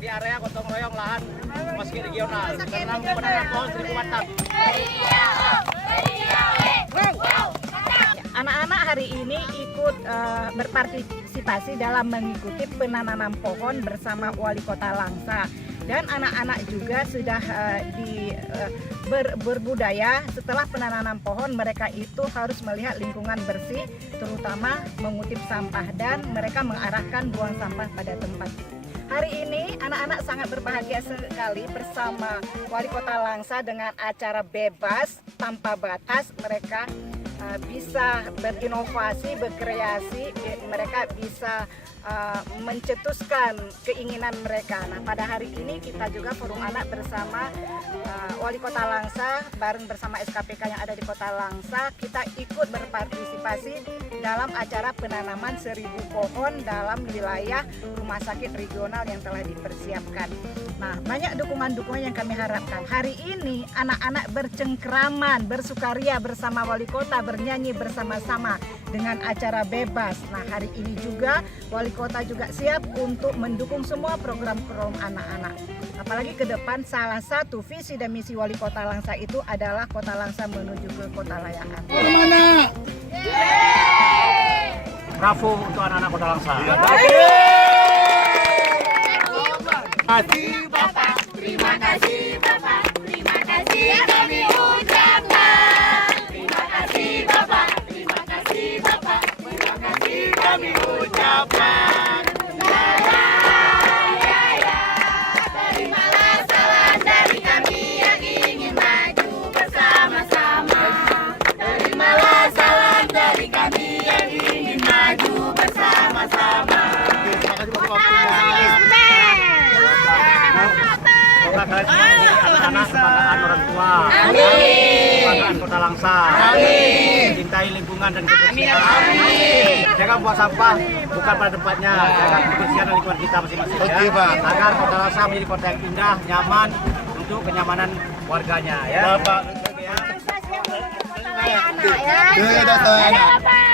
di area gotong royong lahan meski regional. Dalam penanaman pohon 1000 batang. Anak-anak hari ini ikut berpartisipasi dalam mengikuti penanaman pohon bersama Wali Kota Langsa. Dan anak-anak juga sudah berbudaya setelah penanaman pohon, mereka itu harus melihat lingkungan bersih, terutama mengutip sampah, dan mereka mengarahkan buang sampah pada tempat. Hari ini anak-anak sangat berbahagia sekali bersama Wali Kota Langsa dengan acara bebas tanpa batas. Mereka bisa berinovasi, berkreasi, mereka bisa mencetuskan keinginan mereka. Nah, pada hari ini kita juga Forum Anak bersama Wali Kota Langsa bareng bersama SKPK yang ada di Kota Langsa, kita ikut berpartisipasi dalam acara penanaman 1000 pohon dalam wilayah rumah sakit regional yang telah dipersiapkan. Nah, banyak dukungan-dukungan yang kami harapkan. Hari ini anak-anak bercengkraman, bersukaria bersama Wali Kota, bernyanyi bersama-sama dengan acara bebas. Nah, hari ini juga Wali Kota juga siap untuk mendukung semua program-program anak-anak. Apalagi ke depan salah satu visi dan misi Wali Kota Langsa itu adalah Kota Langsa menuju ke kota layangan. Mana? Bravo untuk anak-anak Kota Langsa. Kasih Bapak, terima kasih Bapak, terima kasih kami ucapkan. Terima kasih Bapak, terima kasih Bapak, terima kasih kami ucapkan. Terimalah salam dari kami yang ingin maju bersama-sama. Terimalah salam dari kami yang ingin maju bersama-sama. Semoga kalian semua menjadi anak-anak kebanggaan orang tua. Kebanggaan Kota Langsa. Cintai lingkungan dan kebersihan. Jaga buang sampah bukan pada tempatnya. Jaga kebersihan dan lingkungan kita masing-masing. Oke, Pak. Agar Kota Langsa menjadi kota yang indah, nyaman untuk kenyamanan warganya. Ya. Bapak. Kota layangan ya. Dadah,